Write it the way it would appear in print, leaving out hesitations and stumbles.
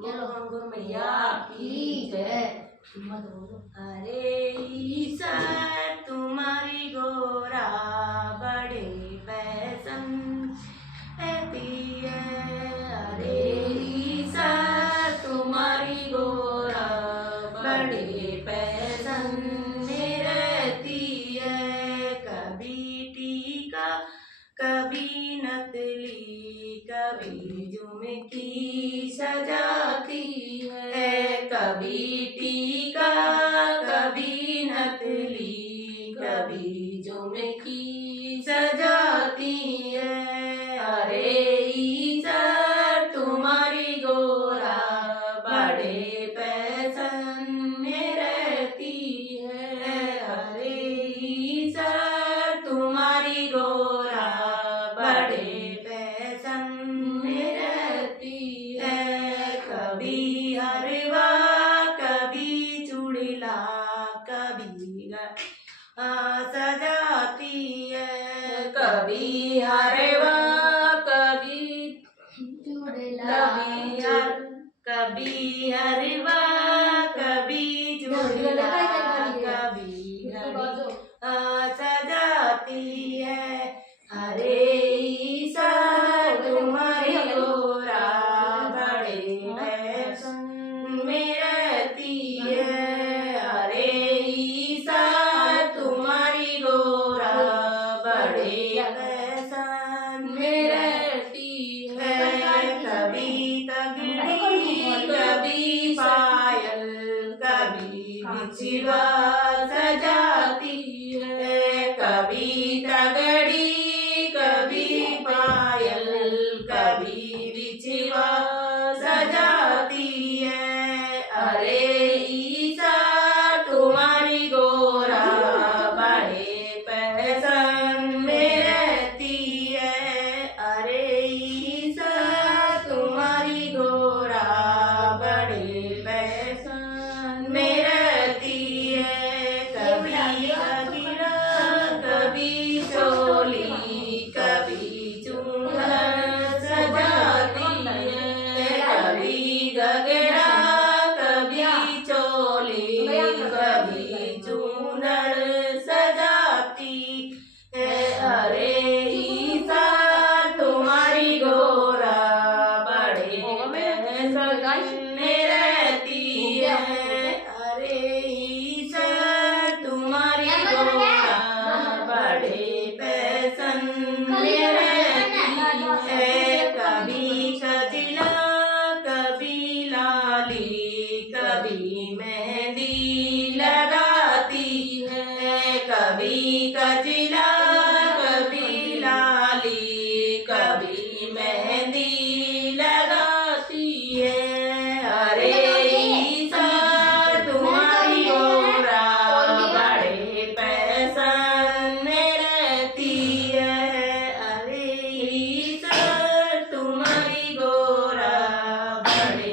गौर मैया की जय। अरे ईश्वर तुम्हारी गोरा बड़े पसंद है। अरे ईश्वर तुम्हारी गोरा बड़े पसंद रहती है। कभी टीका कभी नकली कभी झुमकी सजाती है। कभी टीका कभी नकली कभी झुमकी सजाती है। अरे ईश्वर तुम्हारी गोरा बड़े पसंद में रहती है। अरे ईश्वर तुम्हारी गोरा बड़े पसंद में रहती है। कभी हरवा कभी चुड़ला कभी सजाती है। कभी हरवा कभी चुड़ला कभी हरवा कभी चुड़ला कभी सजाती है। अरे ईश्वर तुम्हारी गोरा बड़े पसंद में रहती है। अरे ईश्वर तुम्हारी गोरा बड़े पसंद में रहती है। कभी तगड़ी कभी पायल कभी बिछुआ सजाती है। कभी तगड़ी कभी पायल कभी बिछुआ सजाती है। अरे ईश्वर तुम्हारी गोरा बड़े पसंद में रहती है। अरे ईश्वर तुम्हारी गोरा बड़े पसंद में रहती है। कभी अगिरा कभी चोली कभी चूनर सजाती है। कभी गगरा कभी चोली कभी चूनर सजाती है। अरे ईश्वर तुम्हारी गोरा बड़े पसंद में रहती है। अरे ईश्वर तुम्हारी गोरा बड़े पसंद में रहती है। कभी कजला कभी लाली कभी मेहंदी लगाती है। कभी कजला कभी लाली कभी मेहंदी लगाती है। अरे ईश्वर तुम्हारी गोरा बड़े पसंद में रहती है। अरे ईश्वर तुम्हारी गोरा बड़े